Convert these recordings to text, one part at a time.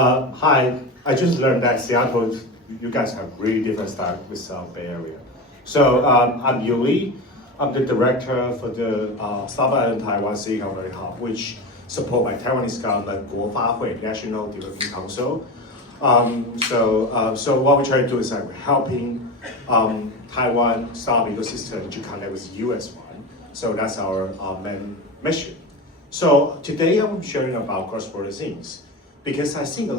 Hi, I just learned that Seattle, you guys have really different style with South Bay Area. So I'm Uly. I'm the director for the Startup and Taiwan Startup Connect, which support by Taiwanese government, 国发会 National Development Council. So what we try to do is like helping Taiwan startup ecosystem to connect with US one. So that's our main mission. So today I'm sharing about cross-border things because I think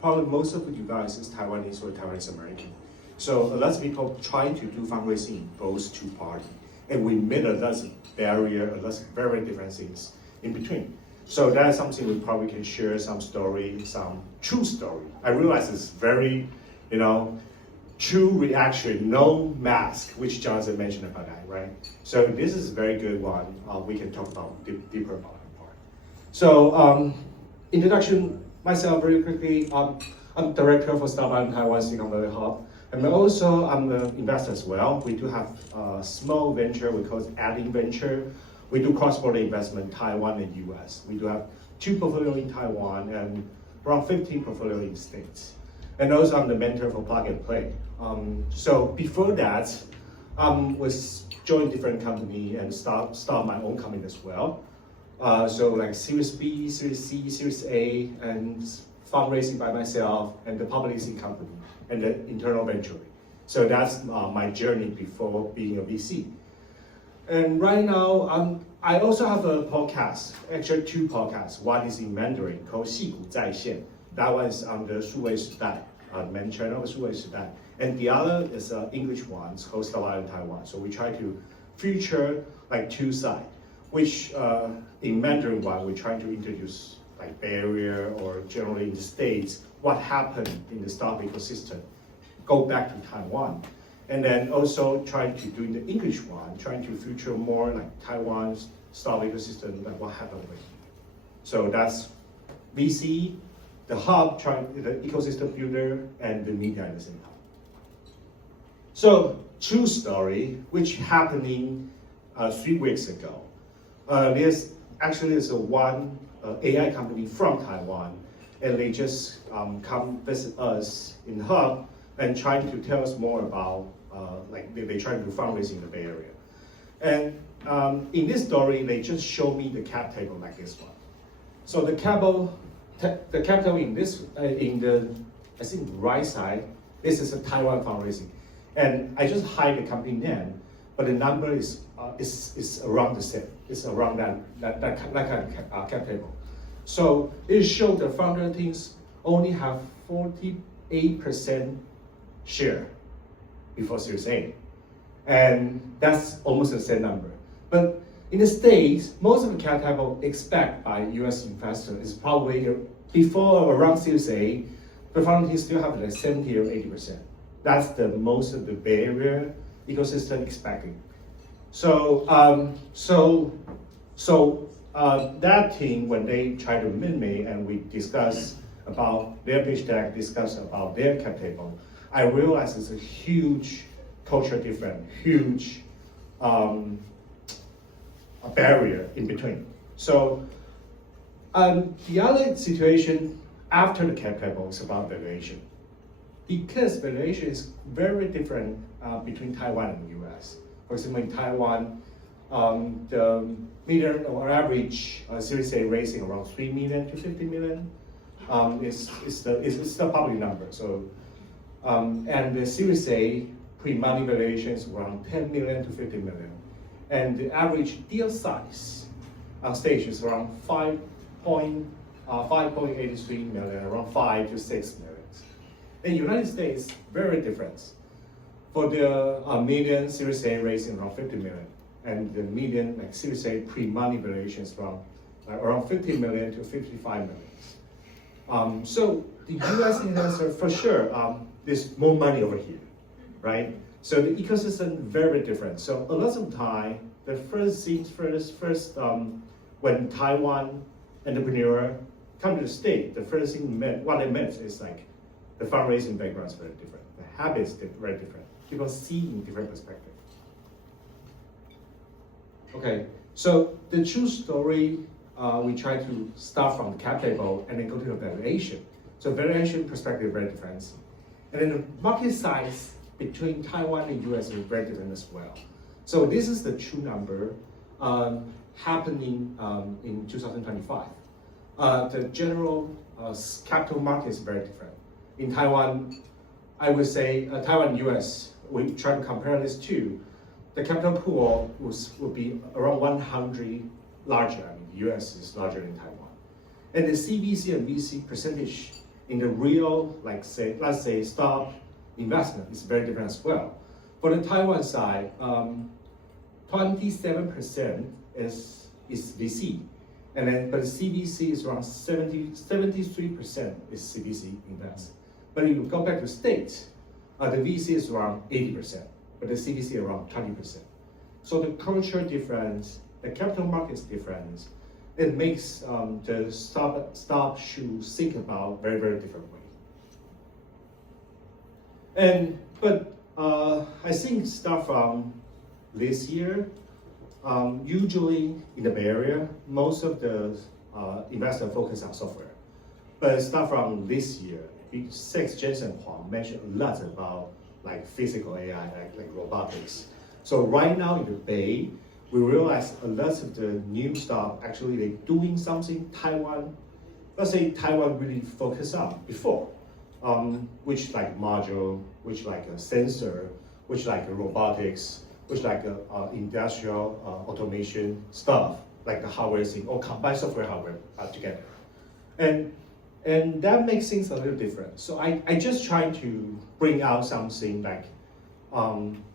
probably most of you guys is Taiwanese or Taiwanese American. So a lot of people trying to do fundraising in both two parties, and we met a lot of barrier, a lot of very different things in between. So that is something we probably can share some story, some true story. I realize it's very, true reaction, no mask, which Jonathan mentioned about that, right? So this is a very good one. We can talk about deeper about that part. So introduction myself very quickly. I'm director for Startup and Taiwan Startup Hub. And also I'm an investor as well. We do have a small venture, we call it adding venture. We do cross-border investment, Taiwan and U.S. We do have 2 portfolios in Taiwan and around 15 portfolios in States. And also I'm the mentor for Plug and Play. So before that, was joined different company and start my own company as well. So like Series B, Series C, Series A, and fundraising by myself, and the public listing company, and the internal venturing. So that's my journey before being a VC. And right now, I also have a podcast, actually 2 podcasts. One is in Mandarin called 戏骨在线. That one is on the 数位时代, main channel 数位时代. And the other is an English one, it's called Taiwan and Taiwan. So we try to feature like 2 sides, which in Mandarin one, we're trying to introduce like barrier or generally in the States, what happened in the startup ecosystem, go back to Taiwan. And then also trying to do in the English one, trying to feature more like Taiwan's startup ecosystem, like what happened with. So that's VC, the hub, the ecosystem builder, and the media at the same time. So true story, which happening 3 weeks ago. There's one AI company from Taiwan, and they just come visit us in the hub and trying to tell us more about they try to do fundraising in the Bay Area. And in this story, they just show me the cap table like this one. So the capital in this in the I think right side, this is a Taiwan fundraising, and I just hide the company name, but the number is around the same. It's around that kind of cap table. So it shows the founder teams only have 48% share before Series A. And that's almost the same number. But in the States, most of the cap table expect by US investors is probably before around Series A, the founder teams still have like 70 or 80%. That's the most of the Bay Area ecosystem expecting. So that team, when they try to meet me and we discuss about their pitch deck, discuss about their cap table, I realize it's a huge culture difference, huge a barrier in between. So the other situation after the cap table is about valuation. Because valuation is very different between Taiwan and US. For example, in Taiwan, the median or average Series A raising around 3 million to 50 million is the public number. So, and the Series A pre-money valuation is around 10 million to 50 million. And the average deal size on stage is around 5.83 million, around 5 to 6 million. In the United States, very different. For the median Series A raising around 50 million, and the median Series A pre-money valuation is around 50 million to 55 million. So the US investor, for sure, there's more money over here, right? So the ecosystem very different. So a lot of time, the first things first, when Taiwan entrepreneur come to the state, the first thing what they meant is like the fundraising background is very different. The habits very different. People see in different perspective. Okay, so the true story we try to start from the cap table and then go to the valuation. So valuation perspective very different. And then the market size between Taiwan and US is very different as well. So this is the true number happening in 2025. The general capital market is very different. In Taiwan, I would say Taiwan and US, we try to compare these two. The capital pool would be around 100 larger. I mean, the US is larger than Taiwan. And the CVC and VC percentage in the real, like say, let's say stock investment is very different as well. For the Taiwan side, 27% is VC. And then, but the CVC is around 73% is CVC invest. But if you go back to States, the VC is around 80%, but the CVC around 20%. So the culture difference, the capital markets difference, it makes the startup should think about very, very different way. But I think start from this year, usually in the Bay Area, most of the investors focus on software. But start from this year, Jensen Huang mentioned a lot about like physical AI, like robotics. So right now in the Bay, we realize a lot of the new stuff actually they're doing something Taiwan, let's say Taiwan really focused on before, which like module, which like a sensor, which like a robotics, which like a, industrial automation stuff, like the hardware thing, or combine software hardware together. And that makes things a little different. So I just try to bring out something like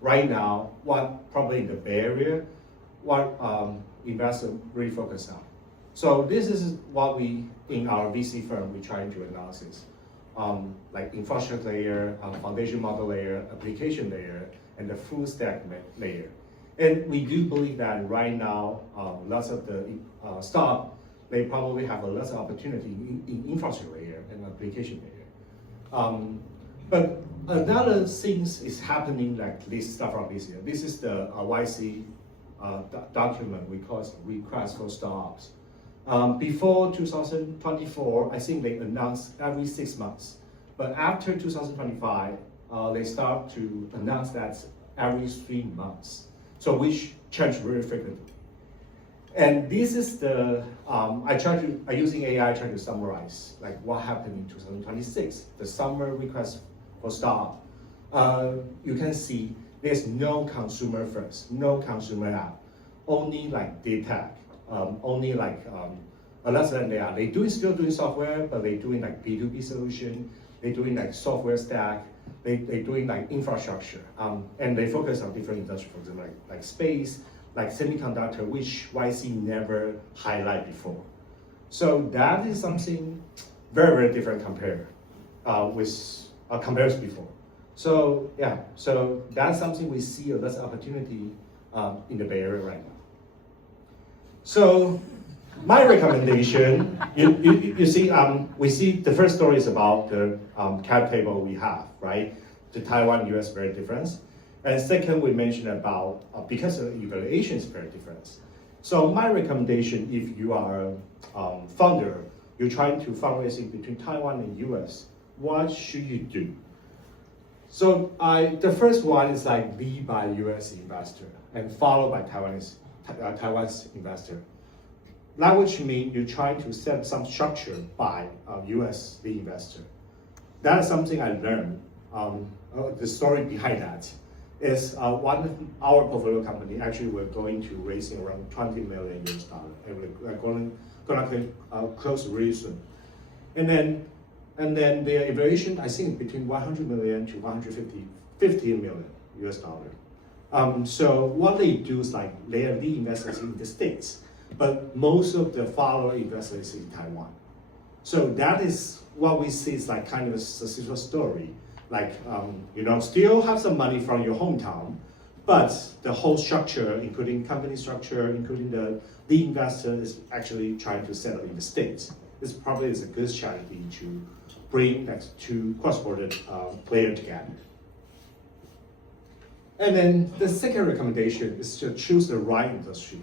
right now, what probably in the Bay Area, what investors really focus on. So this is what we, in our VC firm, we try to analysis. Like infrastructure layer, foundation model layer, application layer, and the full stack layer. And we do believe that right now, lots of the startup, they probably have a lot of opportunity in infrastructure layer and application layer. But another things is happening like this stuff from this year. This is the YC document we call request for startups. Before 2024, I think they announced every 6 months. But after 2025, they start to announce that every 3 months. So which change very frequently. And this is the, I using AI, try to summarize like what happened in 2026, the summer request for startup. You can see there's no consumer first, no consumer app, only like data, only like, a lot of them they still doing software, but they doing like B2B solution, they doing like software stack, they doing like infrastructure, and they focus on different industries, for example, like space, like semiconductor, which YC never highlight before. So that is something very, very different compared compared to before. So yeah, so that's something we see a lot of opportunity in the Bay Area right now. So my recommendation, you see, we see the first story is about the cap table we have, right? The Taiwan US very different. And second, we mentioned about, because the evaluation is very different. So my recommendation, if you are a founder, you're trying to fundraising between Taiwan and US, what should you do? So the first one is like lead by US investor and followed by Taiwan's investor. That which means you try to set some structure by US lead investor. That is something I learned. The story behind that is one of our portfolio company, actually we're going to raising around $20 million US, and we're gonna close really soon. And then their evaluation, I think between 100 million to 150 million US dollar. So what they do is like they are lead investors in the States, but most of the follower investors in Taiwan. So that is what we see is like kind of a successful story. Like, still have some money from your hometown, but the whole structure, including company structure, including the investor, is actually trying to set up in the States. This probably is a good strategy to bring that two cross-border players together. And then the second recommendation is to choose the right industry.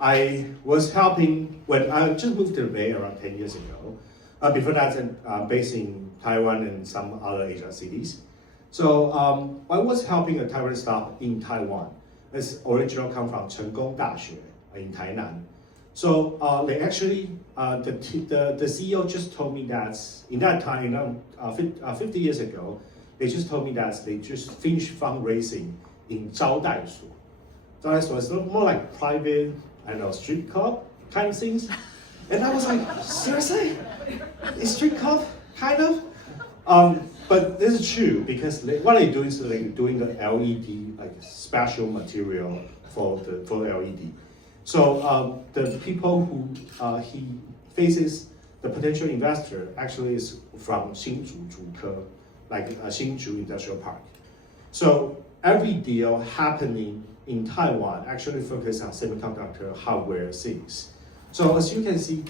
I was helping when I just moved to the Bay around 10 years ago. Before that, based in Taiwan and some other Asian cities. So I was helping a Taiwan startup in Taiwan. Its original come from 成功大学 in Tainan. So they actually, the CEO just told me that in that time, 50 years ago, they just told me that they just finished fundraising in 招待所. 招待所 is more like private, I don't know, street club kind of things. And I was like, seriously? Is street club kind of? But this is true because what they do is they're doing the LED, like special material for the LED. So the people who he faces, the potential investor actually is from 新竹竹科, like Hsinchu Industrial Park. So every deal happening in Taiwan actually focuses on semiconductor hardware things. So as you can see,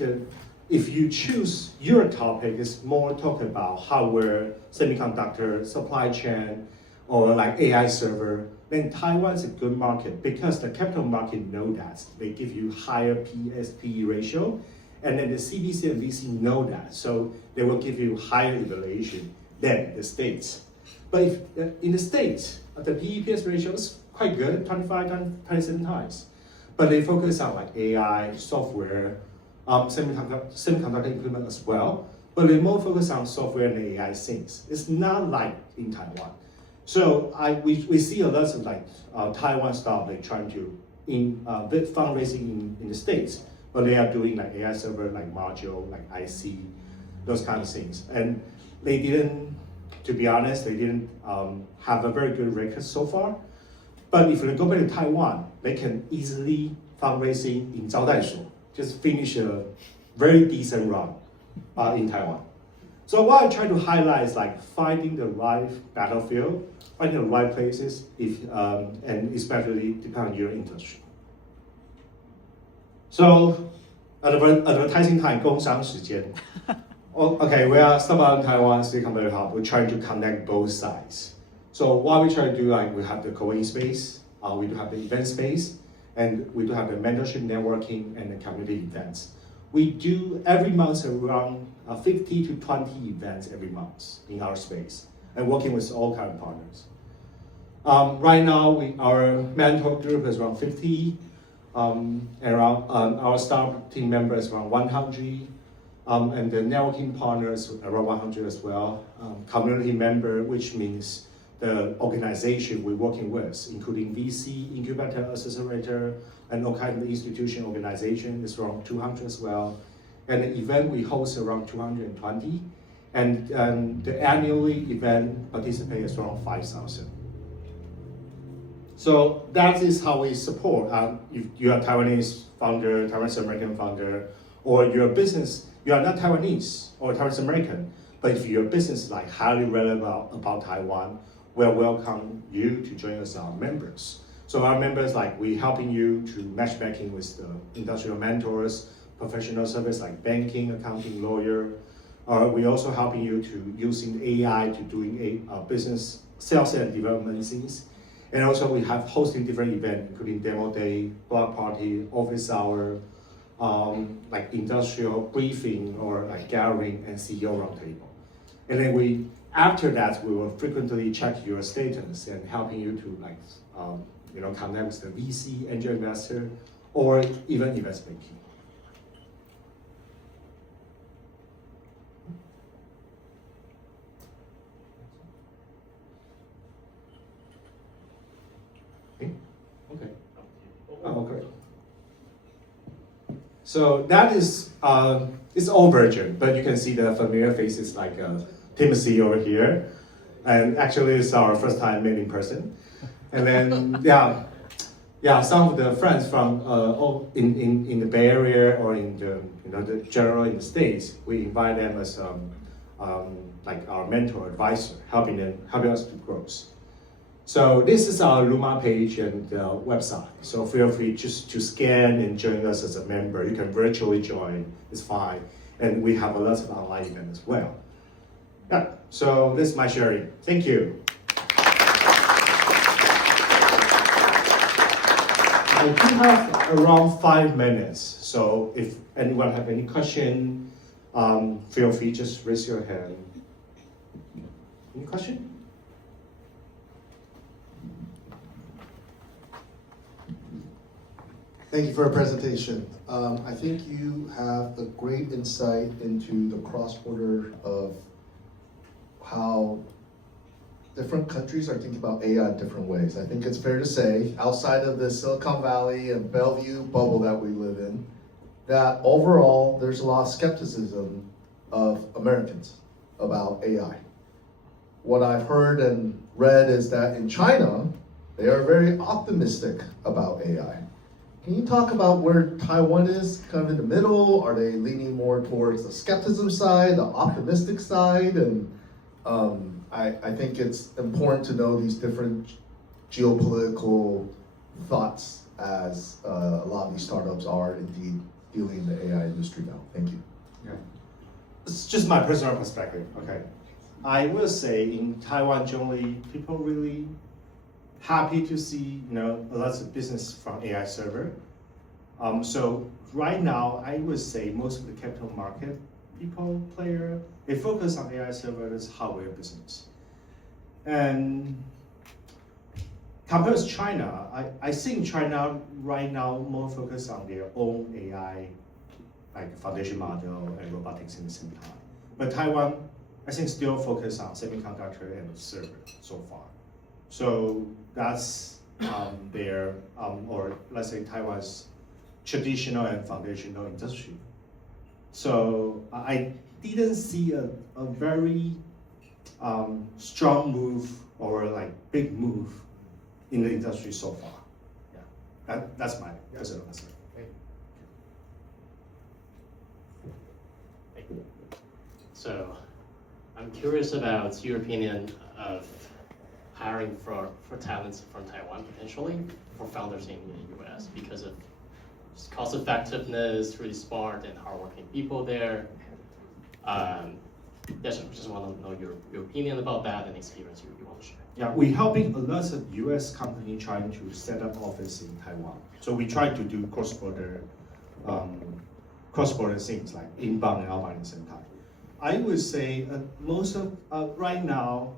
if you choose your topic, it's more talk about hardware, semiconductor, supply chain, or like AI server, then Taiwan is a good market because the capital market know that. They give you higher PSP ratio, and then the CBC and VC know that. So they will give you higher evaluation than the States. But if, in the States, the PEPS ratio is quite good, 25, 27 times. But they focus on like AI, software, semiconductor equipment as well, but they more focus on software and AI things. It's not like in Taiwan. So we see a lot of like Taiwan startup like trying to bit fundraising in the States, but they are doing like AI server, like module, like IC, those kind of things. And they didn't, to be honest, they didn't have a very good record so far. But if they go back to Taiwan, they can easily fundraising in 招待所, just finish a very decent run in Taiwan. So what I try to highlight is like finding the right battlefield, finding the right places, and especially depending on your industry. So advertising time, 工商时间. Okay, we are Startup in Taiwan, Silicon Valley Hub. We're trying to connect both sides. So what we try to do, like we have the co-working space, we do have the event space, and we do have the mentorship, networking, and the community events. We do every month around 50 to 20 events every month in our space, and working with all kind of partners. Right now, our mentor group is around 50, and our staff team members around 100, and the networking partners around 100 as well. Community member, which means the organization we're working with, including VC, incubator, accelerator, and all kinds of institution organization is around 200 as well. And the event we host around 220, and the annually event participate is around 5,000. So that is how we support. If you are Taiwanese founder, Taiwanese American founder, or your business, you are not Taiwanese or Taiwanese American, but if your business is like highly relevant about Taiwan, we'll welcome you to join us, our members. So our members, like we helping you to matchmaking with the industrial mentors, professional service like banking, accounting, lawyer. We also helping you to using AI to doing business sales and development things. And also we have hosting different events, including demo day, block party, office hour, like industrial briefing or like gathering and CEO roundtable. And then after that, we will frequently check your status and helping you to like, connect with the VC, angel investor, or even investment banking. Okay. Oh, okay. So that is it's old version, but you can see the familiar faces like Timothy over here, and actually it's our first time meeting in person. And then some of the friends from in the Bay Area or in the general in the States, we invite them as like our mentor advisor, helping us to grow. So this is our Luma page and website. So feel free just to scan and join us as a member. You can virtually join, it's fine. And we have a lot of online events as well. Yeah, so this is my sharing. Thank you. I do have around 5 minutes. So if anyone have any question, feel free, just raise your hand. Any question? Thank you for a presentation. I think you have a great insight into the cross-border of how different countries are thinking about AI in different ways. I think it's fair to say, outside of the Silicon Valley and Bellevue bubble that we live in, that overall there's a lot of skepticism of Americans about AI. What I've heard and read is that in China, they are very optimistic about AI. Can you talk about where Taiwan is kind of in the middle? Are they leaning more towards the skepticism side, the optimistic side? And I think it's important to know these different geopolitical thoughts as a lot of these startups are indeed dealing in the AI industry now. Thank you. Yeah. It's just my personal perspective, okay? I will say in Taiwan, generally, people really happy to see, lots of business from AI server. So right now, I would say most of the capital market player, they focus on AI server as hardware business. And compared to China, I think China right now more focused on their own AI, like foundation model and robotics in the same time. But Taiwan, I think still focus on semiconductor and server so far. So that's their, or let's say Taiwan's traditional and foundational industry. So I didn't see a very strong move or like big move in the industry so far. Yeah, that's my personal answer. Thank you. So I'm curious about your opinion of hiring for talents from Taiwan potentially for founders in the US because of cost effectiveness, really smart and hardworking people there. Just want to know your opinion about that and experience you want to share. Yeah, we're helping a lot of US companies trying to set up office in Taiwan. So we try to do cross-border things like inbound and outbound at the same time. I would say most of right now,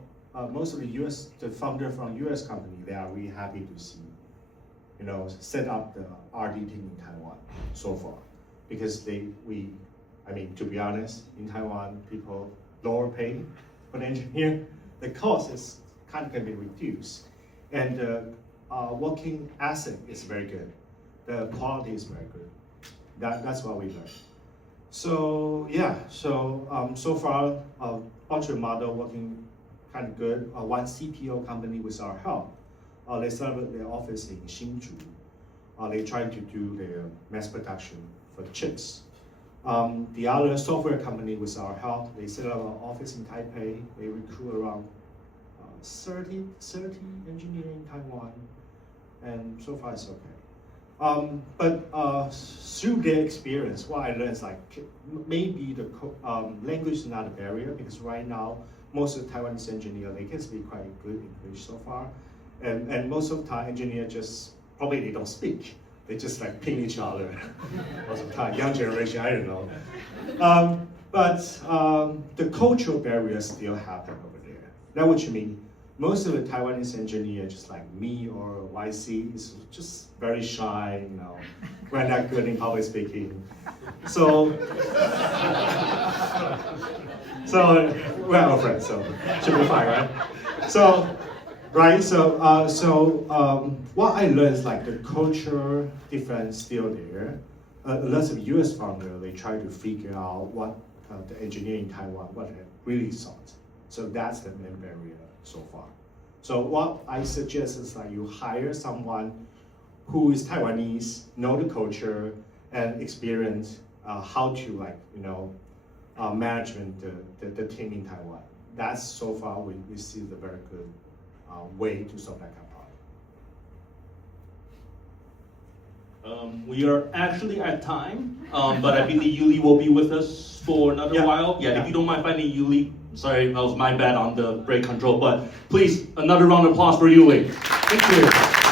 most of the founder from US company, they are really happy to see, set up the RD team in Taiwan so far, because to be honest, in Taiwan, people lower pay for an engineer, the cost is kind of can be reduced, and working asset is very good, the quality is very good. That's what we learned. So yeah, so far a bunch of model working kind of good. One CPO company with our help, they set up their office in Hsinchu. They trying to do their mass production for chips. The other software company with our help, they set up an office in Taipei. They recruit around 30 engineers in Taiwan, and so far it's okay. But through their experience, what I learned is like maybe the language is not a barrier, because right now most of the Taiwanese engineers, they can speak quite good English so far, and most of the time engineers just probably they don't speak. They just like ping each other most of the time. Young generation, I don't know. But the cultural barriers still happen over there. That's what you mean. Most of the Taiwanese engineers, just like me or YC, is just very shy, We're not good in public speaking. So we're our friends, so should be fine, right? What I learned is like the culture difference still there. Lots of US founders, they try to figure out what the engineering in Taiwan, what they really thought. So that's the main barrier so far. So what I suggest is like you hire someone who is Taiwanese, know the culture, and experience how to management the team in Taiwan. That's so far we see the very good way to solve that kind of problem. We are actually at time, but I believe Uly will be with us for another while. Yeah, if you don't mind finding Uly, sorry, that was my bad on the brake control, but please, another round of applause for Uly. Thank you.